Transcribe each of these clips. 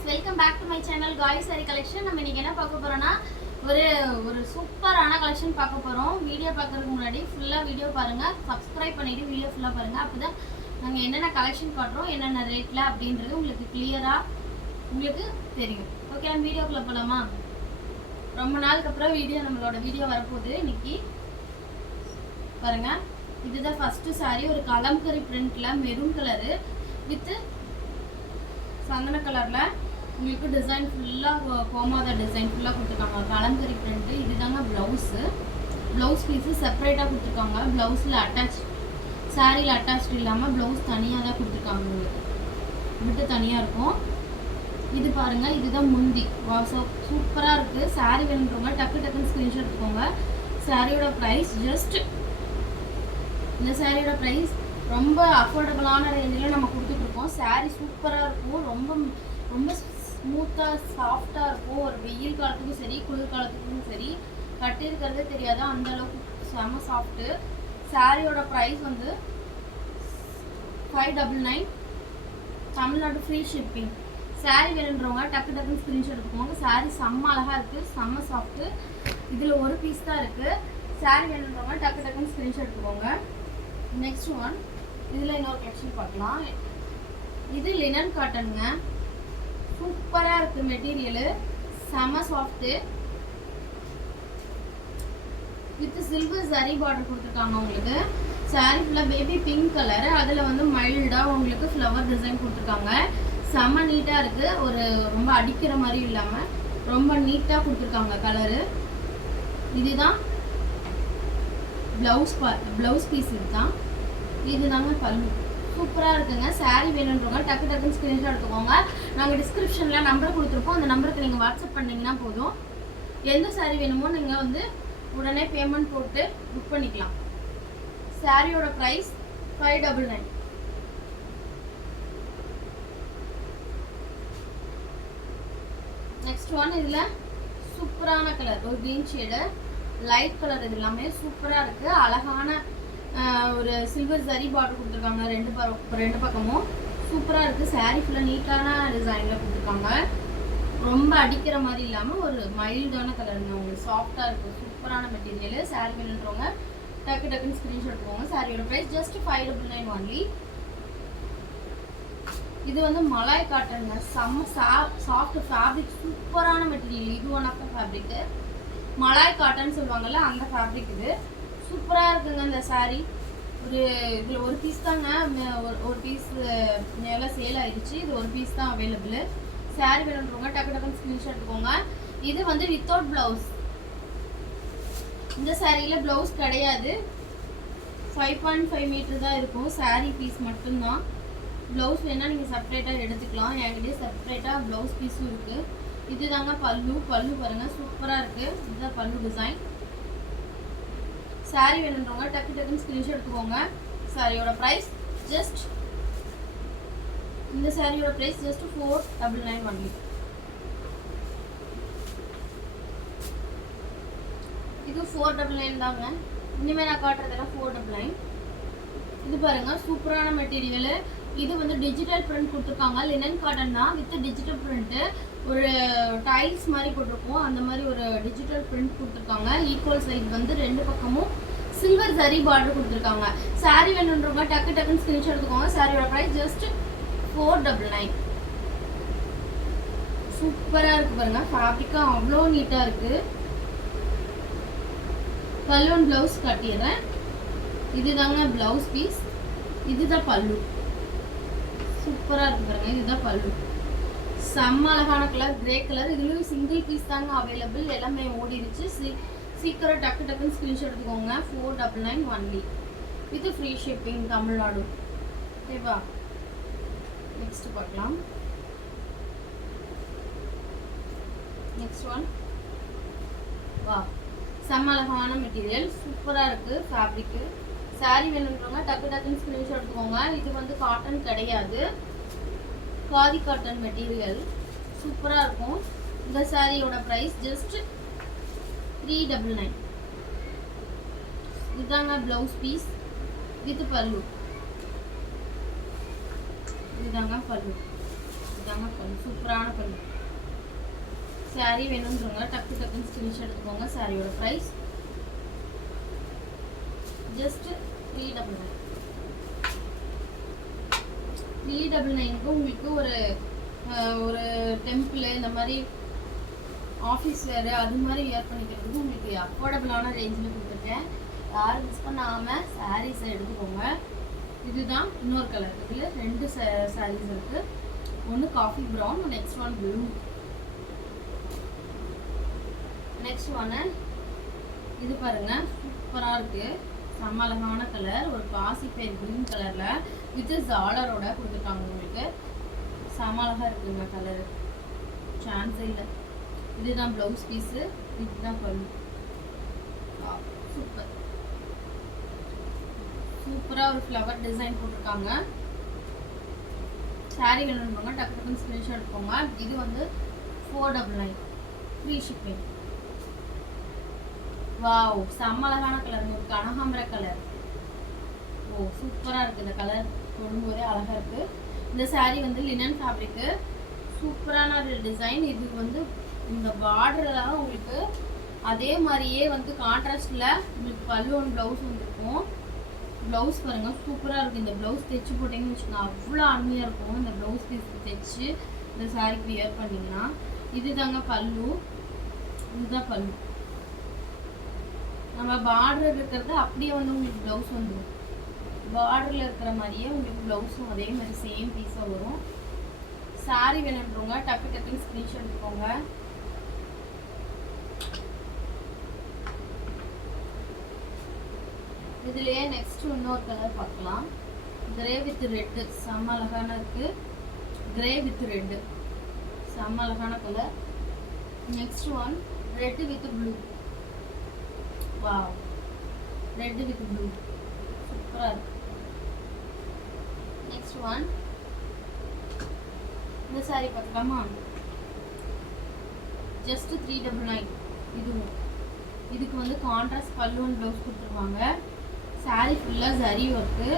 friends, welcome back to my channel Gauri Saree Collection. நம்ம இன்னைக்கு என்ன பார்க்க போறோம்னா ஒரு சூப்பரான கலெக்ஷன் பார்க்க போறோம். வீடியோ பார்க்கிறதுக்கு முன்னாடி ஃபுல்லா வீடியோ பாருங்க, Subscribe பண்ணிட்டு வீடியோ ஃபுல்லா பாருங்க. அப்பதான் நாங்க என்னென்ன கலெக்ஷன் காட்டுறோம், என்னென்ன ரேட்ல அப்படின்றது உங்களுக்கு கிளியரா உங்களுக்கு தெரியும். ஓகே, நம்ம வீடியோக்குள்ள போலாமா? ரொம்ப நாளுக்கு அப்புறம் நம்மளோட வீடியோ வரப்போகுது. இன்னைக்கு பாருங்க, இதுதான் ஃபர்ஸ்ட் saree. ஒரு கலம்கரி பிரிண்ட்ல மெரூன் கலர் வித் சந்தன கலர்ல உங்களுக்கு டிசைன் ஃபுல்லா கோமாதா டிசைன் ஃபுல்லா கொடுத்துருக்காங்க. கலம்கரி பிரிண்ட். இதுதாங்க ப்ளவுஸ் பீஸ் செப்பரேட்டா கொடுத்துருக்காங்க. ப்ளவுஸ்ல அட்டாச், சாரியில் அட்டாச் இல்லாமல் ப்ளவுஸ் தனியாக தான் கொடுத்துருக்காங்க. உங்களுக்கு விட்டு தனியாக இருக்கும். இது பாருங்க, இதுதான் முந்தி. சூப்பராக இருக்குது. சாரி வேணுன்றவங்க டக்குன்னு ஸ்க்ரீன்ஷாட் எடுத்துக்கோங்க. சாரியோட ப்ரைஸ் இந்த சாரியோட ப்ரைஸ் ரொம்ப அஃபோர்டபுளான ரேஞ்சில் நம்ம கொடுத்துட்ருக்கோம். சாரீ சூப்பராக இருக்கும். ரொம்ப ஸ்மூத்தாக சாஃப்டாக இருக்கும். ஒரு வெயில் காலத்துக்கும் சரி, குளிர் காலத்துக்கும் சரி, கட்டியிருக்கிறதே தெரியாது, அந்தளவுக்கு செம சாஃப்ட்டு. சாரியோட ப்ரைஸ் வந்து 599. Tamil Nadu free shipping. சாரீ வேணுன்றவங்க டக்குன்னு ஸ்க்ரீன்ஷாட் எடுத்துக்கோங்க. சாரீ செம்ம அழகாக இருக்குது, செம்ம சாஃப்ட்டு. இதில் ஒரு பீஸ் தான் இருக்குது. சாரீ வேணுன்றவங்க டக்குன்னு ஸ்க்ரீன்ஷாட் எடுத்துக்கோங்க. நெக்ஸ்ட் ஒன், இதில் இன்னொரு கலெக்ஷன் பார்க்கலாம். இது லினன் காட்டனுங்க. சூப்பராக இருக்குது. மெட்டீரியலு செம சாஃப்ட்டு. வித் சில்வர் சரி பார்டர் கொடுத்துருக்காங்க. உங்களுக்கு சாரீ ஃபுல்லாக பேபி பிங்க் கலர். அதில் வந்து மைல்டாக உங்களுக்கு ஃப்ளவர் டிசைன் கொடுத்துருக்காங்க. செம்ம நீட்டாக இருக்குது. ஒரு ரொம்ப அடிக்கிற மாதிரி இல்லாமல் ரொம்ப நீட்டாக கொடுத்துருக்காங்க கலரு. இதுதான் ப்ளவுஸ் பீஸ். இது தாங்க பல்லு. சூப்பராக இருக்குங்க. சாரீ வேணுன்றவங்க டக்குன்னு ஸ்க்ரீன்ஷாட் எடுத்துக்கோங்க. நாங்கள் டிஸ்கிரிப்ஷனில் நம்பர் கொடுத்துருப்போம். அந்த நம்பருக்கு நீங்கள் வாட்ஸ்அப் பண்ணிங்கன்னா போதும். எந்த சாரீ வேணுமோ நீங்கள் வந்து உடனே பேமெண்ட் போட்டு புக் பண்ணிக்கலாம். சாரியோட ப்ரைஸ் 599. நெக்ஸ்ட் ஒன், இதில் சூப்பரான கலர், ஒரு க்ரீன் ஷேடு லைட் கலர். இது எல்லாமே சூப்பராக இருக்குது. அழகான ஒரு சில்வர் சரி பார்டர் கொடுத்துருக்காங்க. ரெண்டு பக்கமும் சூப்பராக இருக்குது. சாரீ ஃபுல்லாக நீட்டான டிசைனில் கொடுத்துருக்காங்க. ரொம்ப அடிக்கிற மாதிரி இல்லாமல் ஒரு மைல்டான கலருங்க. உங்களுக்கு சாஃப்டாக இருக்குது. சூப்பரான மெட்டீரியல். சாரீ வேணுன்றவங்க டக்குன்னு ஸ்க்ரீன்ஷாட் எடுத்துக்கோங்க. சாரியோட ப்ரைஸ் ஜஸ்ட் 599 ஒன்லி. இது வந்து மலாய் காட்டனுங்க. செம்ம சாஃப்ட் ஃபேப்ரிக். சூப்பரான மெட்டீரியல். இது one of the fabric malai cotton சொல்லுவாங்கல்ல, அந்த ஃபேப்ரிக். இது சூப்பராக இருக்குங்க. இந்த சாரீ இதில் ஒரு பீஸ் தாங்க, ஒரு பீஸ் மேலே சேல் ஆயிடுச்சு. இது ஒரு பீஸ் தான் அவைலபிள். சாரீ வேணுன்றவங்க டக்குன்னு ஸ்க்ரீன்ஷாட் எடுத்துக்கோங்க. இது வந்து வித்தவுட் ப்ளவுஸ். இந்த சாரியில் ப்ளவுஸ் கிடையாது. 5.5 மீட்டர் தான் இருக்கும். சாரீ பீஸ் மட்டும்தான். ப்ளவுஸ் வேணால் நீங்கள் செப்பரேட்டாக எடுத்துக்கலாம். என்கிட்டயே செப்பரேட்டாக ப்ளவுஸ் பீஸும் இருக்குது. இது தாங்க பல்லு பாருங்கள், சூப்பராக இருக்குது. இதுதான் பல்லு டிசைன். சாரீ வேணுன்றவங்க டக்குன்னு ஸ்க்ரீன்ஷாட் எடுத்துக்கோங்க. சாரியோட ப்ரைஸ் இந்த சாரியோட ப்ரைஸ் ஜஸ்ட் 499 ஒன்லி. இது 499 தாங்க. இனிமேல் நான் காட்டுறதெல்லாம் 499. இது பாருங்க, சூப்பரான மெட்டீரியல். இது வந்து டிஜிட்டல் பிரிண்ட் கொடுத்துருக்காங்க. லினன் காட்டன் தான் வித் டிஜிட்டல் பிரிண்ட்டு. ஒரு டைல்ஸ் மாதிரி போட்டிருக்கோம். அந்த மாதிரி ஒரு டிஜிட்டல் பிரிண்ட் கொடுத்துருக்காங்க. ஈக்குவல் சைஸ் வந்து ரெண்டு பக்கமும் சில்வர் சரி பார்டர் கொடுத்துருக்காங்க. சாரீ வேணுன்றவங்க டக்குன்னு ஸ்க்ரீன்ஷாட் எடுத்துக்கோங்க. சாரியோட ப்ரைஸ் ஜஸ்ட் 499. சூப்பராக இருக்குது பாருங்க. ஃபேப்ரிக்காக அவ்வளோ நீட்டாக இருக்குது. பல்லு அண்ட் ப்ளவுஸ் கட்டிடுறேன். இதுதாங்க ப்ளவுஸ் பீஸ். இதுதான் பல்லு. சூப்பராக இருக்கு பாருங்க. இதுதான் பல்லு. செம்ம அழகான கலர், கிரே கலர். இதுலேயும் சிங்கிள் பீஸ் தாங்க அவைலபிள். எல்லாமே ஓடிடுச்சு. சீக்கிரம் டக்குன்னு ஸ்க்ரீன்ஷாட் எடுத்துக்கோங்க. 499 only with free shipping Tamil Nadu. ஓகேவா? நெக்ஸ்ட் பார்க்கலாம். நெக்ஸ்ட் ஒன், வா, செம்ம அழகான மெட்டீரியல். சூப்பராக இருக்குது ஃபேப்ரிக்கு. சாரீ வேணுன்றவங்க டக்குன்னு ஸ்க்ரீன்ஷாட் எடுத்துக்கோங்க. இது வந்து காட்டன் கிடையாது, காதி காட்டன் மெட்டீரியல். சூப்பராக இருக்கும். இந்த சாரியோட ப்ரைஸ் ஜஸ்ட் 399. இதுதாங்க ப்ளவுஸ் பீஸ் வித் பல்லு. இதுதாங்க பல்லு. இதுதாங்க பல்லு, சூப்பரான பல்லு. சாரீ வேணுன்றவங்க டக்கு டக்குன்னு ஸ்கிரீன்ஷாட் எடுத்துக்கோங்க. சாரியோட ப்ரைஸ் ஜஸ்ட் 399. 399க்கு உங்களுக்கு ஒரு டெம்பிள் இந்த மாதிரி ஆஃபீஸ் வேறு அது மாதிரி வியர் பண்ணிக்கிறதுக்கு உங்களுக்கு அஃபோர்டபுளான ரேஞ்சில் கொடுத்துருக்கேன். யாரும் மிஸ் பண்ணாமல் சாரீஸை எடுத்துக்கோங்க. இதுதான் இன்னொரு கலர். இதில் 2 சாரீஸ் இருக்குது. ஒன்று coffee brown, next one blue. Next ஒன்று இது பாருங்கள், சூப்பராக இருக்குது. செம்ம அழகான கலர். ஒரு பாசிப்பயிர் க்ரீன் கலரில் வித் ஜாலரோட கொடுத்துருக்காங்க. உங்களுக்கு செம்ம அழகாக இருக்குங்க கலரு, சான்ஸே இல்லை. இதுதான் ப்ளவுஸ் பீஸு, இதுதான் பல்லு. சூப்பர் சூப்பராக ஒரு ஃப்ளவர் டிசைன் போட்டிருக்காங்க. சாரீ வேணும்பாங்க டக்கு டக்குன்னு ஸ்க்ரீன்ஷாட் எடுத்துக்கோங்க. இது வந்து 499 ஃப்ரீ ஷிப்பிங். வாவ், செம்ம அழகான கலர், ஒரு கனகாம்பர கலர். ஓ சூப்பராக இருக்குது இந்த கலர், தொடும்போதே அழகாக இருக்குது. இந்த சாரீ வந்து லினன் ஃபேப்ரிக்கு, சூப்பரான ஒரு டிசைன். இது வந்து இந்த பார்டர்லாம் உங்களுக்கு அதே மாதிரியே வந்து கான்ட்ராஸ்டில் உங்களுக்கு பல்லு ஒன்று ப்ளவுஸ் வந்துருக்கும். ப்ளவுஸ் பாருங்கள், சூப்பராக இருக்குது. இந்த ப்ளவுஸ் தைச்சு போட்டிங்கன்னு வச்சுக்கோங்க, அவ்வளோ அருமையாக இருக்கும். இந்த ப்ளவுஸ் பீஸ் தைச்சு இந்த சாரீக்கு வியர் பண்ணிங்கன்னா. இது தாங்க பல்லு, இதுதான் பல்லு. நம்ம பார்டர் இருக்கிறது அப்படியே வந்து உங்களுக்கு ப்ளவுஸ் வந்துடும். பார்டரில் இருக்கிற மாதிரியே உங்களுக்கு ப்ளவுஸும் அதே மாதிரி சேம் பீஸாக வரும். சாரீ வேணுன்றவங்க டக்கு டக்குன்னு ஸ்க்ரீன்ஷாட் எடுத்துக்கோங்க. இதுலேயே நெக்ஸ்ட் இன்னொரு கலர் பார்க்கலாம். கிரே வித் ரெட்டு, செம்ம அழகான இருக்குது. கிரே வித் ரெட்டு, செம்ம அழகான colour. Next one red with blue. Wow, red with blue சூப்பராக இருக்கு. நெக்ஸ்ட் ஒன் இந்த சாரீ பார்க்கலாமா? ஜஸ்ட் 399. இதுக்கு வந்து கான்ட்ராஸ்ட் பல்லு அண்ட் ப்ளவுஸ் கொடுத்துருவாங்க. சாரீ ஃபுல்லாக ஜரி ஒர்க்கு.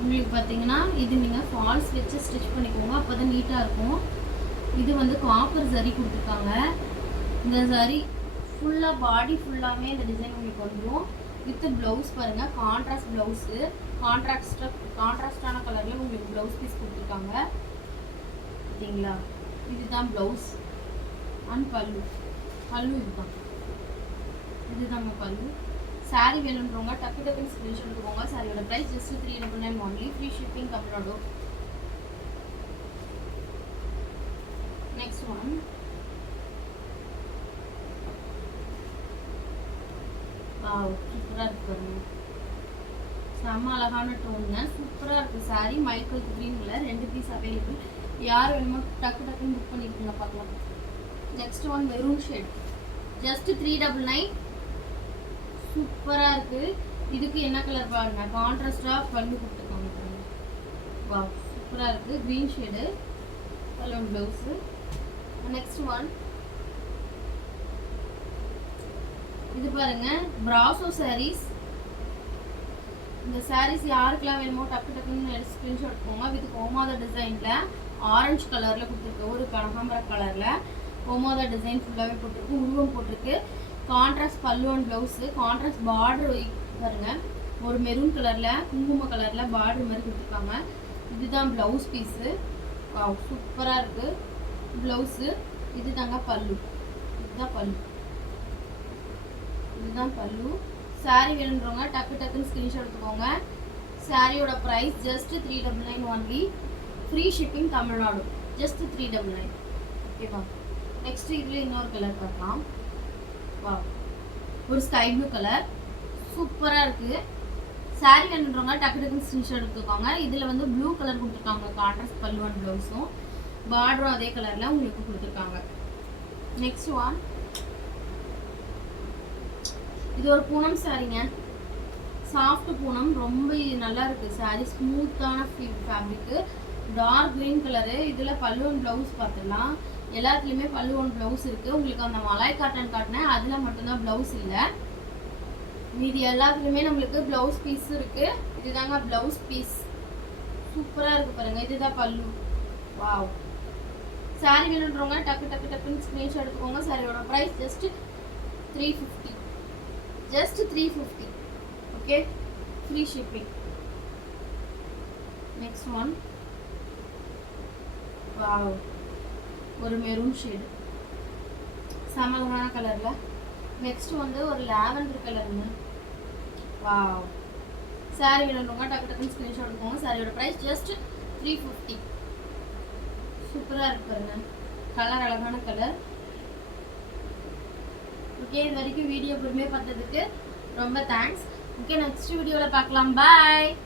உங்களுக்கு பார்த்தீங்கன்னா இது நீங்கள் ஃபால்ஸ் வச்சு ஸ்டிச் பண்ணிக்கோங்க, அப்போ தான் நீட்டாக இருக்கும். இது வந்து காப்பர் ஜரி கொடுத்துருக்காங்க. இந்த ஜரி ஃபுல்லாக பாடி ஃபுல்லாமே இந்த டிசைன் உங்களுக்கு வந்துடும். வித் ப்ளவுஸ் பாருங்கள், கான்ட்ராஸ்ட் ப்ளவுஸு, கான்ட்ராஸ்டான கலரில் உங்களுக்கு ப்ளவுஸ் பீஸ் கொடுத்துருக்காங்க. பார்த்தீங்களா? இதுதான் ப்ளவுஸ் அண்ட் பல்லு. பல்லு இதுதாங்க பல்லு. சாரீ வேணுன்றவங்க டக்கு டக்குன்னு ஸ்க்ரீன்ஷாட் எடுத்துக்கோங்க. சாரியோட price just 399 only, free shipping Tamil Nadu. Next one சூப்பராக இருக்கு பாருங்க, செம்ம அழகான டோனுங்க, சூப்பராக இருக்குது. சாரீ மைக்கேல் க்ரீன் கலர், 2 பீஸ் அவைலபிள். யார் வேணுமோ டக்கு டக்குன்னு புக் பண்ணியிருக்கீங்க பார்க்கலாம். Next one maroon shade, just 399. சூப்பராக இருக்குது. இதுக்கு என்ன கலர் பாருங்க, கான்ட்ராஸ்டாக பல்லு கொடுத்துருக்காங்க பாருங்க. வா சூப்பராக இருக்குது. க்ரீன் ஷேடு பல்லு ப்ளவுஸு. நெக்ஸ்ட் ஒன் இது பாருங்க, பிராசோ சாரீஸ். இந்த சாரீஸ் யாருக்கெல்லாம் வேணுமோ டக்கு டக்குன்னு ஸ்க்ரீன்ஷாட் எடுத்துக்கோங்க. வித் கோமாதா டிசைனில் ஆரஞ்சு கலரில் கொடுத்துருக்கு, ஒரு கனகாம்பர கலரில் கோமாதா டிசைன் ஃபுல்லாகவே போட்டிருக்கு, உருவம் போட்டிருக்கு. கான்ட்ராஸ்ட் பல்லு அண்ட் ப்ளவுஸு, கான்ட்ராஸ்ட் பார்டர் பாருங்கள், ஒரு மெரூன் கலரில் குங்கும கலரில் பார்டர் மாதிரி கொடுத்துருக்காங்க. இதுதான் ப்ளவுஸ் பீஸு. சூப்பராக இருக்குது ப்ளவுஸு. இது தாங்க பல்லு, இதுதான் பல்லு, இதுதான் பல்லு. சாரீ வேணுன்றவங்க டக்கு டக்குன்னு ஸ்க்ரீன்ஷாட் எடுத்துக்கோங்க. சாரியோட price just 399 only, free shipping Tamil Nadu. Just 399. ஓகேவா? நெக்ஸ்ட் இதில் இன்னொரு கலர் பார்க்கலாம். வா, ஒரு ஸ்கை ப்ளூ கலர், சூப்பராக இருக்குது. சாரீ வேணுன்றவங்க டக்கு டக்குன்னு ஸ்க்ரீன்ஷாட் எடுத்துக்கோங்க. இதில் வந்து ப்ளூ கலர் கொடுத்துருக்காங்க, கான்ட்ராஸ்ட் பல்லு அண்ட் ப்ளவுஸும், பார்டரும் அதே கலரில் உங்களுக்கு கொடுத்துருக்காங்க. நெக்ஸ்ட் ஒன் இது ஒரு பூனம் சாரீங்க, சாஃப்ட் பூனம், ரொம்ப நல்லா இருக்குது. சாரீ ஸ்மூத்தான ஃபேப்ரிக்கு, டார்க் க்ரீன் கலரு. இதில் பல்லு அண்ட் ப்ளவுஸ் பார்த்துடலாம். எல்லாத்துலேயுமே பல்லு அண்ட் ப்ளவுஸ் இருக்குது. உங்களுக்கு அந்த மலாய் காட்டன் காட்டினேன், அதில் மட்டும்தான் ப்ளவுஸ் இல்லை. மீதி எல்லாத்துலேயுமே நம்மளுக்கு ப்ளவுஸ் பீஸ் இருக்குது. இதுதாங்க ப்ளவுஸ் பீஸ், சூப்பராக இருக்குது பாருங்கள். இதுதான் பல்லு. வாவ், சாரி வேணுன்றவங்க டக்கு டக்கு டக்குன்னு ஸ்க்ரீன்ஷாட் எடுத்துக்கோங்க. சாரியோட price just 350. Just 350. Okay, free shipping. Next one, wow, ஒரு மெரூன் ஷேடு, சமமான கலர்ல. நெக்ஸ்ட் வந்து ஒரு லாவெண்டர் கலருங்க. வாவ், சாரி வேணும்னா டக்கு டக்குன்னு ஸ்க்ரீன்ஷாட் எடுத்துக்கோங்க. சாரியோட ப்ரைஸ் ஜஸ்ட் 350. சூப்பராக இருக்கு பாருங்க, கலர் அழகான கலர். ஓகே, இது வரைக்கும் வீடியோ பொறுமையாக பார்த்ததுக்கு ரொம்ப தேங்க்ஸ். ஓகே, நெக்ஸ்ட் வீடியோவில் பார்க்கலாம். பாய்.